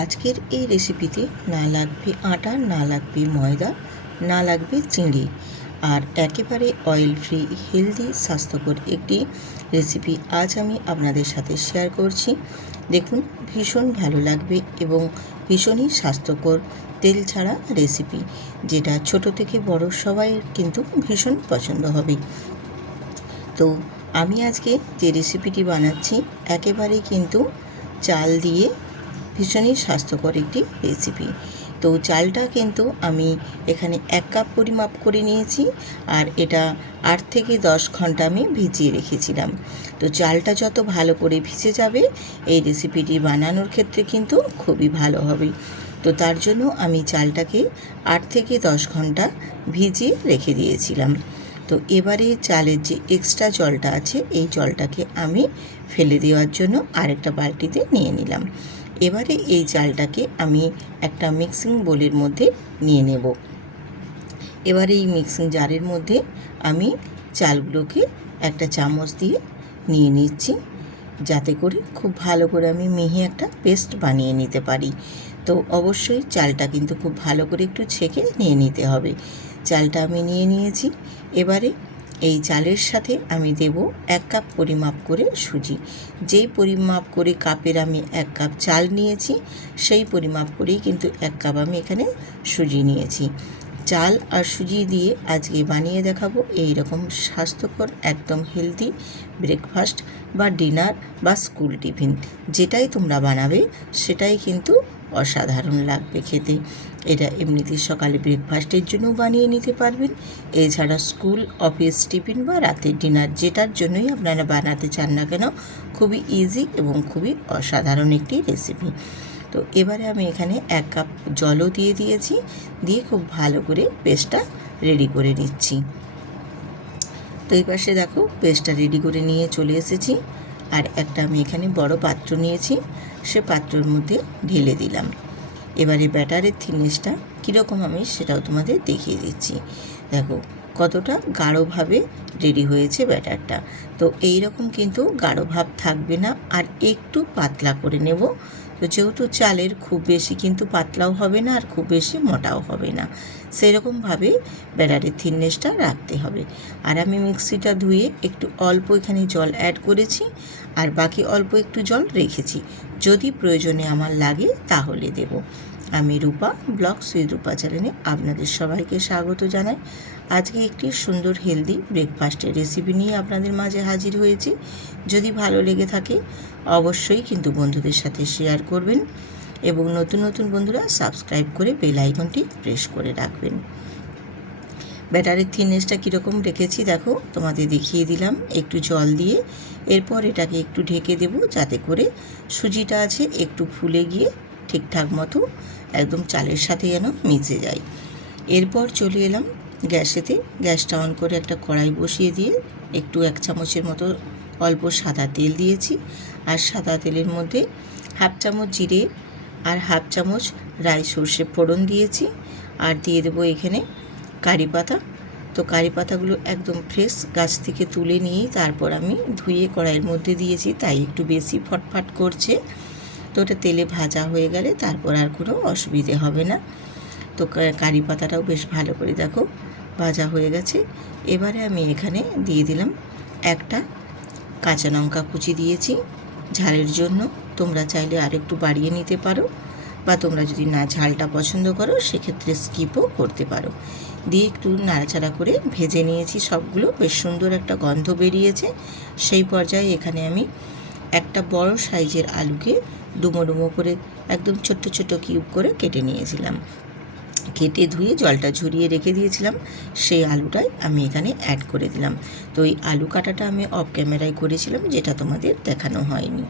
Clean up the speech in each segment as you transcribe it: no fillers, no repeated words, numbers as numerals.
আজকের এই রেসিপিতে না লাগবে আটা, না লাগবে ময়দা, না লাগবে চিংড়ি, আর একেবারে অয়েল ফ্রি হেলদি স্বাস্থ্যকর একটি রেসিপি আজ আমি আপনাদের সাথে শেয়ার করছি। দেখুন, ভীষণ ভালো লাগবে এবং ভীষণই স্বাস্থ্যকর তেল ছাড়া রেসিপি, যেটা ছোট থেকে বড় সবাই কিন্তু ভীষণ পছন্দ হবে। তো আমি আজকে যে রেসিপিটি বানাচ্ছি একেবারেই কিন্তু চাল দিয়ে ভীষণই স্বাস্থ্যকর একটি রেসিপি। তো চালটা কিন্তু আমি এখানে 1 কাপ পরিমাপ করে নিয়েছি, আর এটা 8 থেকে 10 ঘন্টা আমি ভিজিয়ে রেখেছিলাম। তো চালটা যত ভালো করে ভিজে যাবে এই রেসিপিটি বানানোর ক্ষেত্রে কিন্তু খুবই ভালো হবে। তো তার জন্য আমি চালটাকে 8 থেকে 10 ঘন্টা ভিজিয়ে রেখে দিয়েছিলাম। তো এবারে চালের যে এক্সট্রা জলটা আছে এই জলটাকে আমি ফেলে দেওয়ার জন্য আরেকটা বালতিতে নিয়ে নিলাম। এবারে এই চালটাকে আমি একটা মিক্সিং বোলের মধ্যে নিয়ে নেব। এবারে এই মিক্সিং জারের মধ্যে আমি চালগুলোকে একটা চামচ দিয়ে নিয়ে নিচ্ছি, যাতে করে খুব ভালো করে আমি মিহি একটা পেস্ট বানিয়ে নিতে পারি। তো অবশ্যই চালটা কিন্তু খুব ভালো করে একটু ছেঁকে নিয়ে নিতে হবে। চালটা আমি নিয়ে নিয়েছি। এবারে এই চালের সাথে আমি দেব 1 কাপ পরিমাপ করে সুজি। যেই পরিমাপ করে কাপের আমি 1 কাপ চাল নিয়েছি সেই পরিমাপ করেই কিন্তু 1 কাপ আমি এখানে সুজি নিয়েছি। চাল আর সুজি দিয়ে আজকে বানিয়ে দেখাবো এই রকম স্বাস্থ্যকর একদম হেলদি ব্রেকফাস্ট বা ডিনার বা স্কুল টিফিন, যেটাই তোমরা বানাবে সেটাই কিন্তু অসাধারণ লাগবে খেতে। এটা এমনিতেই সকালে ব্রেকফাস্টের জন্য বানিয়ে নিতে পারবেন। এছাড়া স্কুল, অফিস টিফিন বা রাতের ডিনার যেটার জন্যই আপনারা বানাতে চান না কেন, খুবই ইজি এবং খুবই অসাধারণ একটি রেসিপি। তো এবারে আমি এখানে 1 কাপ জলও দিয়ে দিয়েছি, দিয়ে খুব ভালো করে পেস্টটা রেডি করে নিচ্ছি। তো এই পাশে দেখো পেস্টটা রেডি করে নিয়ে চলে এসেছি, আর একটা আমি এখানে বড় পাত্র নিয়েছি, সে পাত্রের মধ্যে ঢেলে দিলাম। এবারে ব্যাটারের থিকনেসটা কীরকম আমি সেটাও তোমাদের দেখিয়ে দিচ্ছি। দেখো কতটা গাঢ়ভাবে রেডি হয়েছে ব্যাটারটা। তো এই রকম কিন্তু গাঢ় ভাব থাকবে না, আর একটু পাতলা করে নেব। তো যেহেতু চালের খুব বেশি কিন্তু পাতলাও হবে না আর খুব বেশি মোটাও হবে না, সেরকমভাবে ব্যাটারের থিকনেসটা রাখতে হবে। আর আমি মিক্সিটা ধুয়ে একটু অল্প এখানে জল অ্যাড করেছি, আর বাকি অল্প একটু জল রেখেছি, যদি প্রয়োজনে আমার লাগে তাহলে দেব। আমি রূপা ব্লগস উইথ রূপা চ্যানেলে আপনাদের সবাইকে স্বাগত জানাই। আজকে একটি সুন্দর হেলদি ব্রেকফাস্টের রেসিপি নিয়ে আপনাদের মাঝে হাজির হয়েছি। যদি ভালো লেগে থাকে অবশ্যই কিন্তু বন্ধুদের সাথে শেয়ার করবেন, এবং নতুন নতুন বন্ধুরা সাবস্ক্রাইব করে বেল আইকনটি প্রেস করে রাখবেন। ব্যাটারের থিকনেসটা কীরকম রেখেছি দেখো, তোমাদের দেখিয়ে দিলাম একটু জল দিয়ে। এরপর এটাকে একটু ঢেকে দেব, যাতে করে সুজিটা আছে একটু ফুলে গিয়ে ঠিকঠাক মতো একদম চালের সাথে যেন মিশে যায়। এরপর চলে এলাম গ্যাসেতে, গ্যাসটা অন করে একটা কড়াই বসিয়ে দিয়ে একটু 1 চামচের মতো অল্প সাদা তেল দিয়েছি, আর সাদা তেলের মধ্যে 1/2 চামচ জিরে আর 1/2 চামচ রাই সর্ষে ফোড়ন দিয়েছি, আর দিয়ে দেবো এখানে কারি পাতা। তো কারি পাতাগুলো একদম ফ্রেশ গাছ থেকে তুলে নিয়ে তারপর আমি ধুয়ে কড়াইয়ের মধ্যে দিয়েছি, তাই একটু বেশি ফটফট করছে। তো ওটা তেলে ভাজা হয়ে গেলে তারপর আর কোনো অসুবিধে হবে না। তো কারি পাতাটাও বেশ ভালো করে দেখো ভাজা হয়ে গেছে। এবারে আমি এখানে দিয়ে দিলাম একটা কাঁচা লঙ্কা কুচি দিয়েছি ঝালের জন্য। তোমরা চাইলে আর একটু বাড়িয়ে নিতে পারো, বা তোমরা যদি না ঝালটা পছন্দ করো সেক্ষেত্রে স্কিপও করতে পারো। দিয়ে একটু নাড়াচাড়া করে ভেজে নিয়েছি সবগুলো, বেশ সুন্দর একটা গন্ধ বেরিয়েছে। সেই পর্যায়ে এখানে আমি একটা বড় সাইজের আলুকে ডুমো ডুমো করে একদম ছোট্ট ছোট্ট কিউব করে কেটে নিয়েছিলাম। কেটে ধুয়ে জলটা ঝরিয়ে রেখে দিয়েছিলাম, সেই আলুটাই আমি এখানে অ্যাড করে দিলাম। তো এই আলু কাটাটা আমি অফ ক্যামেরায় করেছিলাম, যেটা তোমাদের দেখানো হয়নি।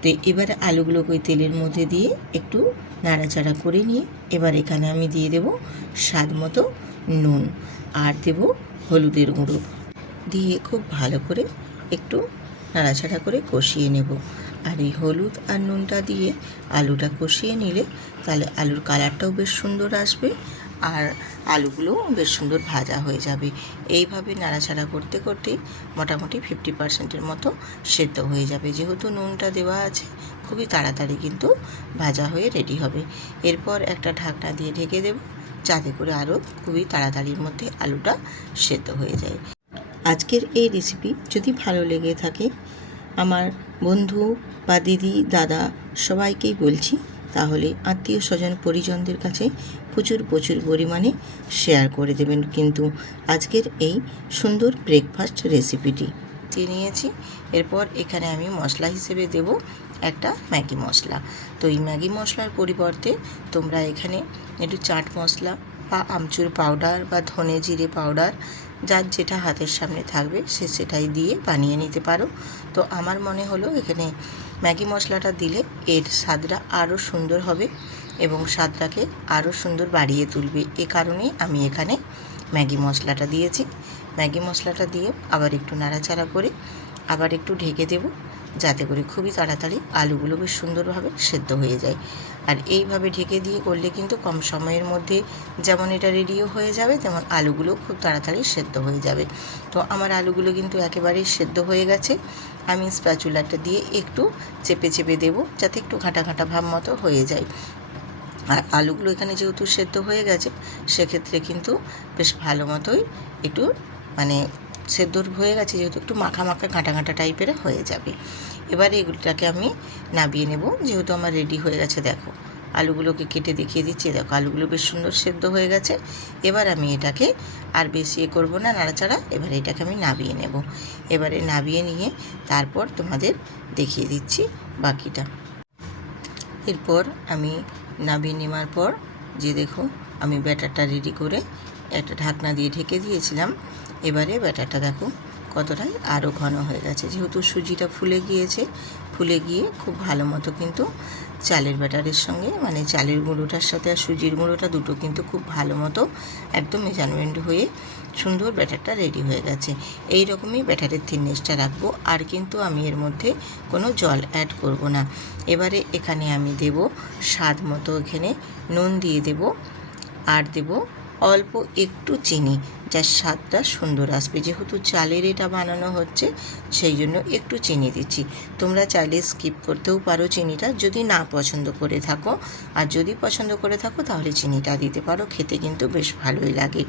তো এবারে আলুগুলোকে ওই তেলের মধ্যে দিয়ে একটু নাড়াচাড়া করে নিয়ে এবার এখানে আমি দিয়ে দেব স্বাদ মতো নুন, আর দেব হলুদের গুঁড়ো, দিয়ে খুব ভালো করে একটু নাড়াচাড়া করে কষিয়ে নেব। আর এই হলুদ আর নুনটা দিয়ে আলুটা কষিয়ে নিলে তাহলে আলুর কালারটাও বেশ সুন্দর আসবে, আর আলুগুলোও বেশ সুন্দর ভাজা হয়ে যাবে। এইভাবে নাড়াচাড়া করতে করতেই মোটামুটি 50% মতো সেদ্ধ হয়ে যাবে। যেহেতু নুনটা দেওয়া আছে খুবই তাড়াতাড়ি কিন্তু ভাজা হয়ে রেডি হবে। এরপর একটা ঢাকনা দিয়ে ঢেকে দেব, যাতে করে আরও খুবই তাড়াতাড়ির মধ্যে আলুটা সেদ্ধ হয়ে যায়। আজকের এই রেসিপি যদি ভালো লেগে থাকে আমার বন্ধু বা দিদি দাদা সবাইকেই বলছি, তাহলে আত্মীয় স্বজন পরিজনদের কাছে প্রচুর পরিমাণে শেয়ার করে দেবেন কিন্তু আজকের এই সুন্দর ব্রেকফাস্ট রেসিপিটি নিয়েছি। এরপর এখানে আমি মশলা হিসেবে দেব একটা ম্যাগি মশলা। তো এই ম্যাগি মশলার পরিবর্তে তোমরা এখানে একটু চাট মশলা বা আমচুর পাউডার বা ধনে জিরে পাউডার, যার যেটা হাতের সামনে থাকবে সে সেটাই দিয়ে বানিয়ে নিতে পারো। তো আমার মনে হলো এখানে ম্যাগি মশলাটা দিলে এর স্বাদটা আরও সুন্দর হবে এবং স্বাদটাকে আরও সুন্দর বাড়িয়ে তুলবে। এ কারণেই আমি এখানে ম্যাগি মশলাটা দিয়েছি। ম্যাগি মশলাটা দিয়ে আবার একটু নাড়াচাড়া করে আবার একটু ঢেকে দেব, যাতে করে খুবই তাড়াতাড়ি আলুগুলো বেশ সুন্দরভাবে সেদ্ধ হয়ে যায়। আর এইভাবে ঢেকে দিয়ে করলে কিন্তু কম সময়ের মধ্যে যেমন এটা রেডিও হয়ে যাবে, তেমন আলুগুলো খুব তাড়াতাড়ি সেদ্ধ হয়ে যাবে। তো আমার আলুগুলো কিন্তু একেবারেই সেদ্ধ হয়ে গেছে। আমি স্প্যাচুলাটা দিয়ে একটু চেপে চেপে দেবো, যাতে একটু ঘাঁটা ঘাঁটা ভাব মতো হয়ে যায়। আর আলুগুলো এখানে যেহেতু সেদ্ধ হয়ে গেছে, সেক্ষেত্রে কিন্তু বেশ ভালো মতোই একটু সেদ্ধ হয়ে গেছে, যেহেতু একটু মাখা মাখা ঘাঁটা ঘাঁটা টাইপের হয়ে যাবে। এবারে এগুলোটাকে আমি নামিয়ে নেব, যেহেতু আমার রেডি হয়ে গেছে। দেখো আলুগুলোকে কেটে দেখিয়ে দিচ্ছি, দেখো আলুগুলো বেশ সুন্দর সেদ্ধ হয়ে গেছে। এবার আমি এটাকে আর বেশি করব না নাড়াচাড়া, এবারে এটাকে আমি নামিয়ে নেব। এবারে নামিয়ে নিয়ে তারপর তোমাদের দেখিয়ে দিচ্ছি বাকিটা। এরপর আমি নামিয়ে নেওয়ার পর যে দেখো আমি ব্যাটারটা রেডি করে একটা ঢাকনা দিয়ে ঢেকে দিয়েছিলাম। এবারে ব্যাটারটা দেখো কতটাই আরও ঘন হয়ে গেছে, যেহেতু সুজিটা ফুলে গিয়েছে। ফুলে গিয়ে খুব ভালো মতো কিন্তু চালের ব্যাটারের সঙ্গে চালের গুঁড়োটার সাথে আর সুজির গুঁড়োটা দুটো কিন্তু খুব ভালো মতো একদম মেজারমেন্ট হয়ে সুন্দর ব্যাটারটা রেডি হয়ে গেছে। এই রকমই ব্যাটারের থিকনেসটা রাখবো, আর কিন্তু আমি এর মধ্যে কোনো জল অ্যাড করব না। এবারে এখানে আমি দেব স্বাদ মতো এখানে নুন দিয়ে দেব, আর দেব অল্প একটু চিনি, যার স্বাদটা সুন্দর আসবে। যেহেতু চালের এটা বানানো হচ্ছে, সেই জন্য একটু চিনি দিচ্ছি। তোমরা চাইলে স্কিপ করতেও পারো চিনিটা, যদি না পছন্দ করে থাকো। আর যদি পছন্দ করে থাকো তাহলে চিনিটা দিতে পারো, খেতে কিন্তু বেশ ভালোই লাগে।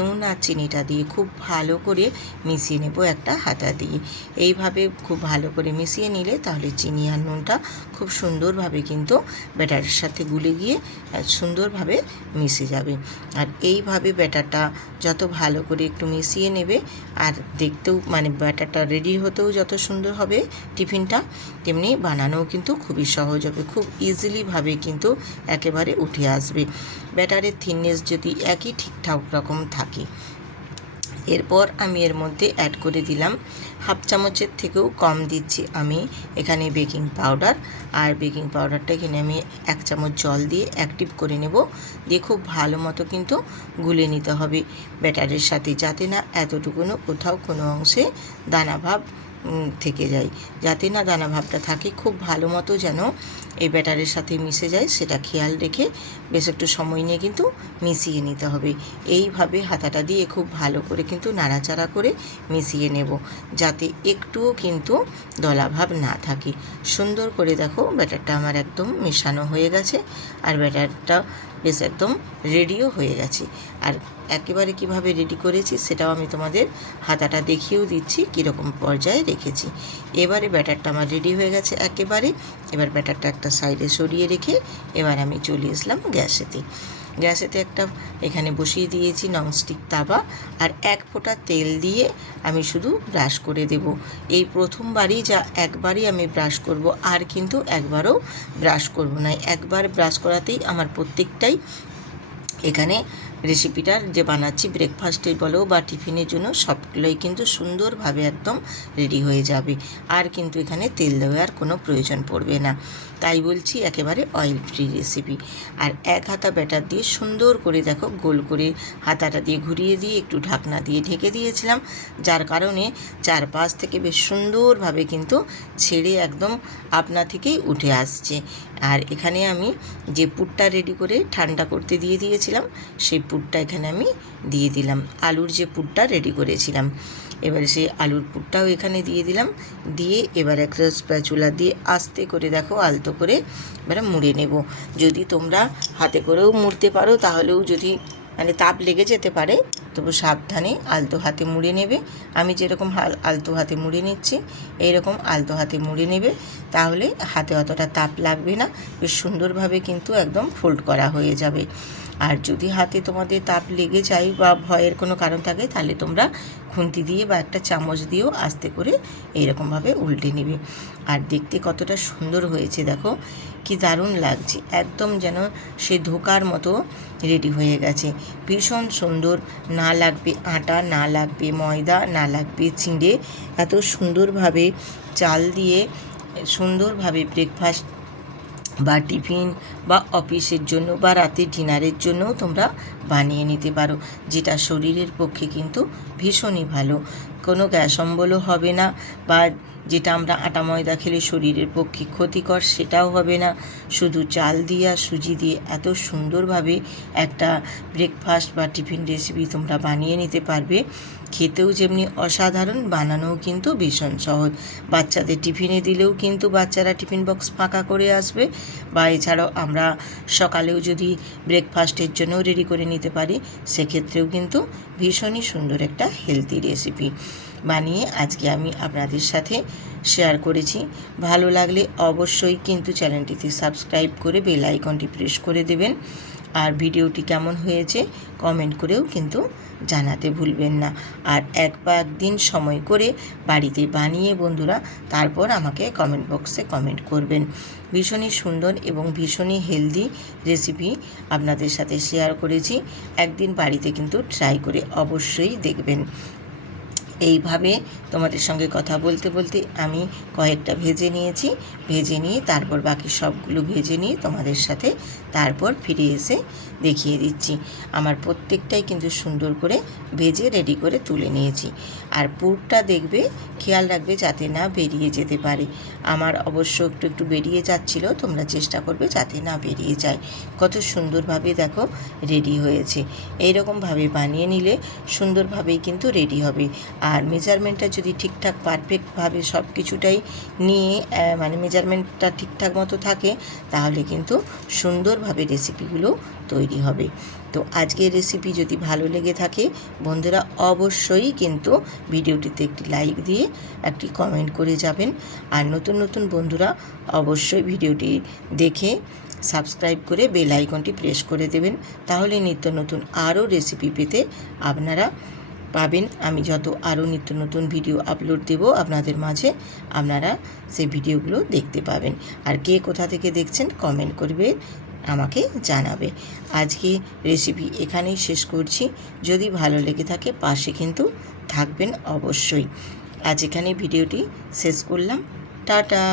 নুন আর চিনিটা দিয়ে খুব ভালো করে মিশিয়ে নেব একটা হাতা দিয়ে। এইভাবে খুব ভালো করে মিশিয়ে নিলে তাহলে চিনি আর নুনটা খুব সুন্দরভাবে কিন্তু ব্যাটারের সাথে গুলে গিয়ে সুন্দরভাবে মিশে যাবে। আর এইভাবে ব্যাটারটা যত ভালো করে একটু মিশিয়ে নেবে, আর দেখতেও ব্যাটারটা রেডি হতেও যত সুন্দর হবে টিফিনটা, তেমনি বানানোও কিন্তু খুবই সহজ হবে। খুব ইজিলিভাবে কিন্তু একেবারে উঠে আসবে ব্যাটারের থিকনেস যদি একই ঠিকঠাক রকম থাকে। এরপর আমি এর মধ্যে অ্যাড করে দিলাম হাফ চামচের থেকেও কম দিচ্ছি আমি এখানে বেকিং পাউডার। আর বেকিং পাউডারটা এখানে আমি 1 চামচ জল দিয়ে অ্যাক্টিভ করে নেব, দিয়ে খুব ভালো মতো কিন্তু গুলে নিতে হবে ব্যাটারের সাথে, যাতে না এতটুকুনো কোথাও কোনো অংশে দানাভাব থেকে যায়। যাতে না দানাভাবটা থাকে, খুব ভালো মতো যেন এই ব্যাটারের সাথে মিশে যায়, সেটা খেয়াল রেখে বেশ একটু সময় নিয়ে কিন্তু মিশিয়ে নিতে হবে। এইভাবে হাতাটা দিয়ে খুব ভালো করে কিন্তু নাড়াচাড়া করে মিশিয়ে নেব, যাতে একটুও কিন্তু দলাভাব না থাকে। সুন্দর করে দেখো ব্যাটারটা আমার একদম মেশানো হয়ে গেছে, আর ব্যাটারটা বেশ একদম রেডিও হয়ে গেছে। আর একেবারে কিভাবে রেডি করেছি সেটাও আমি তোমাদের হাতাটা দেখিয়েও দিচ্ছি কীরকম পর্যায়ে রেখেছি। এবারে ব্যাটারটা আমার রেডি হয়ে গেছে একেবারে। এবার ব্যাটারটা একটা সাইডে সরিয়ে রেখে এবার আমি চলে আসলাম গ্যাসেতে একটা এখানে বসিয়ে দিয়েছি ননস্টিক তাওয়া, আর 1 ফোঁটা তেল দিয়ে আমি শুধু ব্রাশ করে দেব। এই প্রথমবারই একবারই আমি ব্রাশ করব, আর কিন্তু একবারও ব্রাশ করব না। একবার ব্রাশ করাতেই আমার প্রত্যেকটাই এখানে রেসিপিটার যে বানাচ্ছি ব্রেকফাস্টের বলো বা টিফিনের জন্য, সবগুলোই কিন্তু সুন্দরভাবে একদম রেডি হয়ে যাবে। আর কিন্তু এখানে তেল দেওয়ার কোনো প্রয়োজন পড়বে না, তাই বলছি একেবারে অয়েল ফ্রি রেসিপি। আর 1 হাতা ব্যাটার দিয়ে সুন্দর করে দেখো গোল করে হাতাটা দিয়ে ঘুরিয়ে দিয়ে একটু ঢাকনা দিয়ে ঢেকে দিয়েছিলাম, যার কারণে চারপাশ থেকে বেশ সুন্দরভাবে কিন্তু ছেড়ে একদম আপনা থেকেই উঠে আসছে। আর এখানে আমি যে পুরটা রেডি করে ঠান্ডা করতে দিয়েছিলাম, সেই পুরটা এখানে আমি দিয়ে দিলাম, আলুর যে পুরটা রেডি করেছিলাম। এবারে সেই আলুর পুরটাও এখানে দিয়ে দিলাম, দিয়ে এবার একটা স্প্যাচুলা দিয়ে আস্তে করে দেখো আলতো করে এবারে মুড়ে নেব। যদি তোমরা হাতে করেও মুড়তে পারো, তাহলেও যদি মানে তাপ লেগে যেতে পারে, তবু সাবধানে আলতো হাতে মুড়ে নেবে। আমি যেরকম আলতো হাতে মুড়ে নিচ্ছি, এইরকম আলতো হাতে মুড়ে নেবে, তাহলে হাতে অতটা তাপ লাগবে না, বেশ সুন্দরভাবে কিন্তু একদম ফোল্ড করা হয়ে যাবে। আর যদি হাতে তোমাদের তাপ লেগে যায় বা ভয়ের কোনো কারণ থাকে, তাহলে তোমরা খুন্তি দিয়ে বা একটা চামচ দিয়েও আস্তে করে এইরকমভাবে উল্টে নেবে। আর দেখতে কতটা সুন্দর হয়েছে দেখো, কি দারুণ লাগছে, একদম যেন সে ধোকার মতো রেডি হয়ে গেছে। ভীষণ সুন্দর, না লাগবে আটা, না লাগবে ময়দা, না লাগবে চিঁড়ে, এত সুন্দরভাবে চাল দিয়ে সুন্দরভাবে ব্রেকফাস্ট বা টিফিন বা অফিসের জন্য বা রাতের ডিনারের জন্যও তোমরা বানিয়ে নিতে পারো, যেটা শরীরের পক্ষে কিন্তু ভীষণই ভালো। কোনো গ্যাস অম্বলও হবে না, বা যেটা আমরা আটা ময়দা খেলে শরীরের পক্ষে ক্ষতিকর সেটাও হবে না। শুধু চাল দিয়ে আর সুজি দিয়ে এত সুন্দরভাবে একটা ব্রেকফাস্ট বা টিফিন রেসিপি তোমরা বানিয়ে নিতে পারবে। খেতেও যেমনি অসাধারণ, বানানোও কিন্তু ভীষণ সহজ। বাচ্চাদের টিফিনে দিলেও কিন্তু বাচ্চারা টিফিন বক্স ফাঁকা করে আসবে, বা এছাড়াও আমরা সকালেও যদি ব্রেকফাস্টের জন্যও রেডি করে নিতে পারি, সেক্ষেত্রেও কিন্তু ভীষণই সুন্দর একটা হেলদি রেসিপি বানিয়ে আজকে আমি আপনাদের সাথে শেয়ার করেছি। ভালো লাগলে অবশ্যই কিন্তু চ্যানেলটিতে সাবস্ক্রাইব করে বেল আইকনটি প্রেস করে দেবেন। আর ভিডিওটি কেমন হয়েছে কমেন্ট করেও কিন্তু জানাতে ভুলবেন না। আর একদিন সময় করে বাড়িতে বানিয়ে বন্ধুরা তারপর আমাকে কমেন্ট বক্সে কমেন্ট করবেন। ভীষণই সুন্দর এবং ভীষণই হেলদি রেসিপি আপনাদের সাথে শেয়ার করেছি। একদিন বাড়িতে কিন্তু ট্রাই করে অবশ্যই দেখবেন। এইভাবে তোমাদের সঙ্গে কথা বলতে বলতে আমি কয়েকটা ভেজে নিয়েছি, ভেজে নিয়ে তারপর বাকি সবগুলো ভেজে নিয়ে তোমাদের সাথে তারপর ফিরে এসে দেখিয়ে দিচ্ছি। আমার প্রত্যেকটাই কিন্তু সুন্দর করে ভেজে রেডি করে তুলে নিয়েছি। আর পুরটা দেখবে, খেয়াল রাখবে যাতে না বেরিয়ে যেতে পারে। আমার অবশ্য একটু একটু বেরিয়ে যাচ্ছিল, তোমরা চেষ্টা করবে যাতে না বেরিয়ে যায়। কত সুন্দরভাবে দেখো রেডি হয়েছে। এইরকমভাবে বানিয়ে নিলে সুন্দরভাবেই কিন্তু রেডি হবে। আর মেজারমেন্টটা যদি ঠিকঠাক পারফেক্টভাবে সব কিছুটাই নিয়ে মানে মেজারমেন্টটা ঠিকঠাক মতো থাকে, তাহলে কিন্তু সুন্দরভাবে রেসিপিগুলো তৈরি হবে। তো আজকের রেসিপি যদি ভালো লেগে থাকে বন্ধুরা, অবশ্যই কিন্তু ভিডিওটিতে একটি লাইক দিয়ে একটি কমেন্ট করে যাবেন। আর নতুন নতুন বন্ধুরা অবশ্যই ভিডিওটি দেখে সাবস্ক্রাইব করে বেল আইকনটি প্রেস করে দেবেন, তাহলে নিত্য নতুন আরও রেসিপি পেতে আপনারা পাবেন। আমি যত আরও নিত্য নতুন ভিডিও আপলোড দেব আপনাদের মাঝে, আপনারা সেই ভিডিওগুলো দেখতে পাবেন। আর কে কোথা থেকে দেখছেন কমেন্ট করবে, আমাকে জানাবে। আজকে রেসিপি এখানেই শেষ করছি। যদি ভালো লেগে থাকে পাশে কিন্তু থাকবেন অবশ্যই। আজ এখানে ভিডিওটি শেষ করলাম। টাটা।